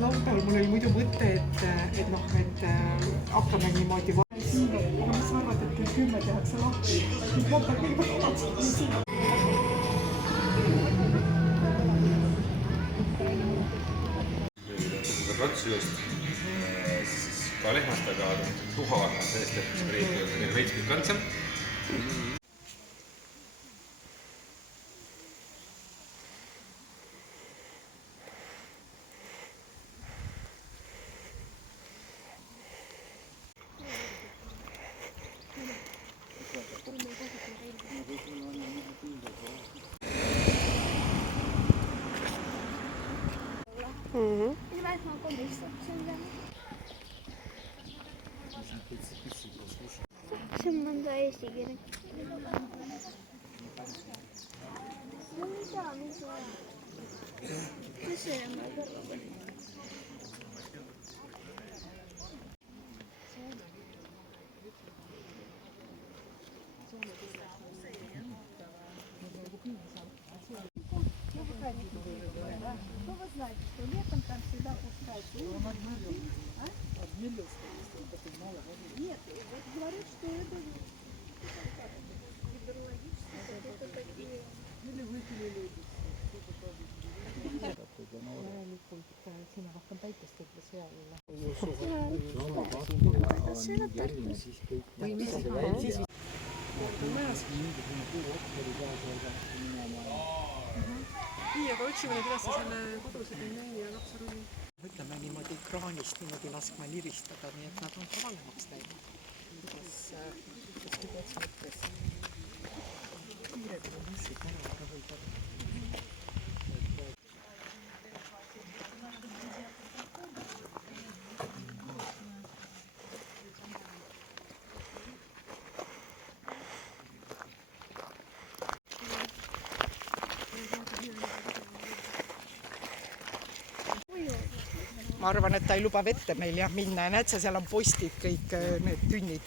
laupäeval mul oli muidu mõte, et hakkame niimoodi aga mis sa arvad, et kell 10 tehakse lahti? Ratsujust ka lehmast, aga tuha on sellest, et see veits pikantsem. See on mõnda eesti keele. Ma ei tea, mis vaja. Mis see on? Что вы знаете, что летом там всегда пускают? Нет, вот говорят, что это гидрологические какие-то такие. Или выпили люди. Sina rohkem päikest ütle seal. See on Tartus. Või mis? Nii, aga otsime nüüd üles selle koduse pinneeni ja lapsarulli. Võtame niimoodi kraanist niimoodi laskma liristada, nii et nad on ka vanemaks läinud. Kuidas kuidas mõttes? Kiired on mõssid ära, aga võib-olla. Ma arvan, et ta ei luba vette meil jah minna ja näed sa, seal on postid kõik need tünnid.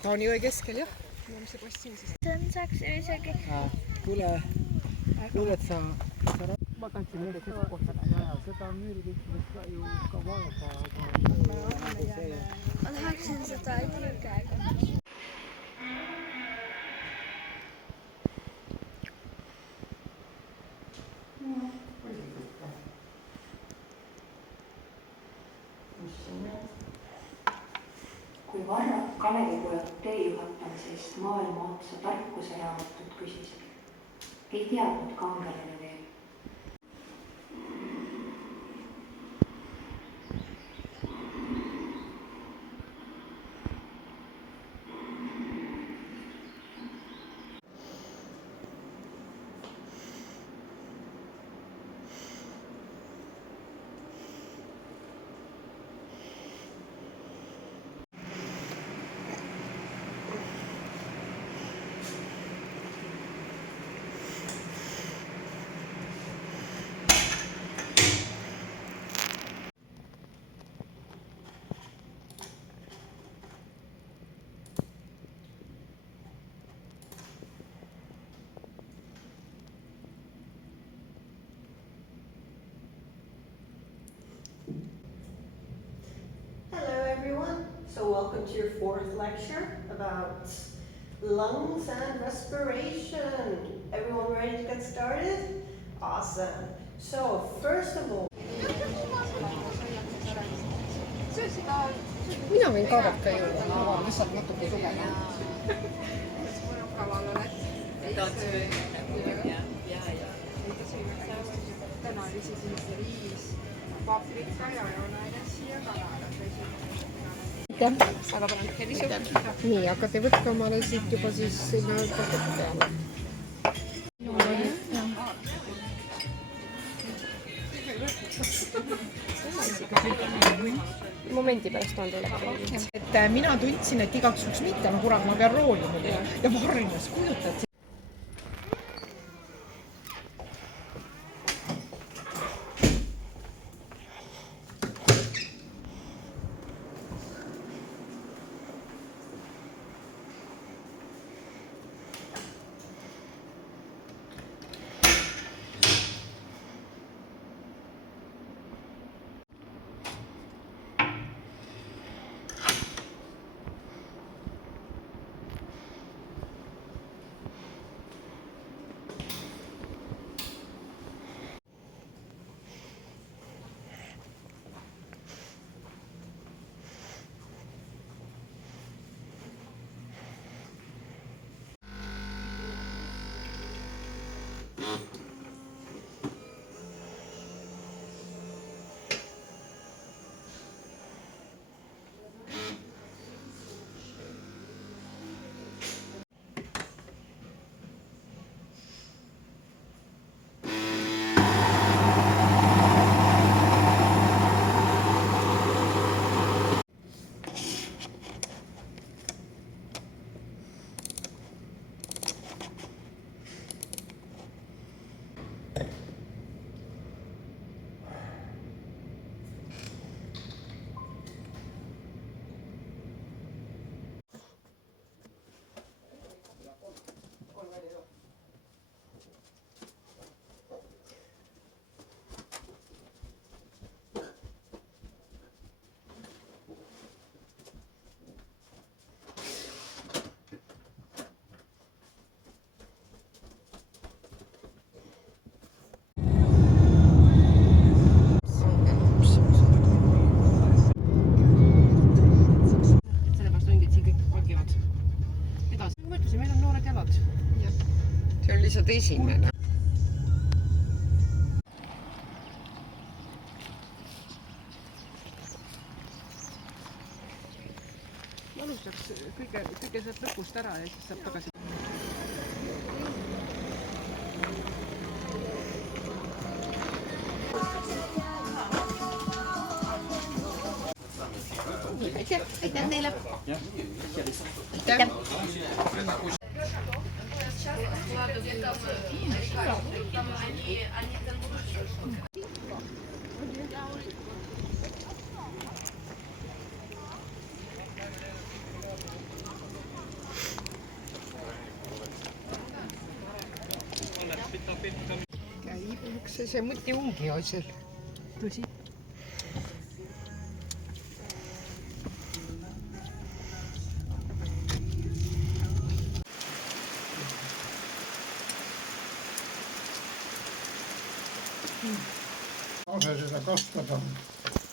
Taaniõe keskel jah. Mis see post siin siis? See on saaks isegi. Kuule, et sa... Ma tahtsin mõelda seda kohta. Seda on üüriküsimust ju ka vaadata. Ma tahaksin seda käega. Kui Varrak Kalevipojad tee juhatamisest maailma otsa tarkuse raamatut küsis, ei teadnud kangeline veel. So welcome to your fourth lecture about lungs and respiration. Everyone ready to get started? Awesome. So first of all... Mina võin kaarata ju, ma lihtsalt natuke tugema. Täna oli siis riis, paprika ja joonaines ja kanalas. Aga panen tervisu. Nii, hakkate võtka omale siit juba siis sinna paketti peale. Ma momendi pärast on teile probleemid. et mina tundsin, et igaks juhuks mitte, no kurat, ma pean roolima ja varjumas, kujutad. see on lihtsalt esimene. alustaks kõige sealt lõpust ära ja siis saab tagasi. Aitäh teile! Aitäh! Käibmakse see mõti ongi asjal. Tõsi. Ase seda kastada.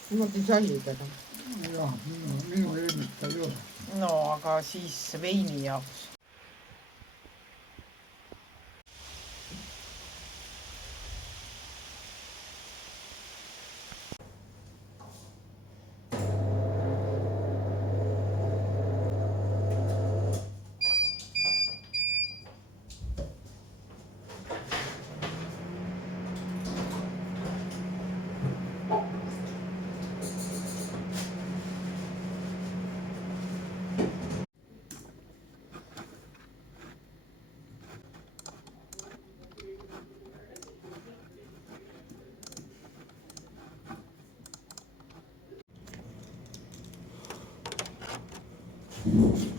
Niimoodi sallidega. Jah, minu eelmist ei ole. No aga siis veini jaoks. Mm-hmm.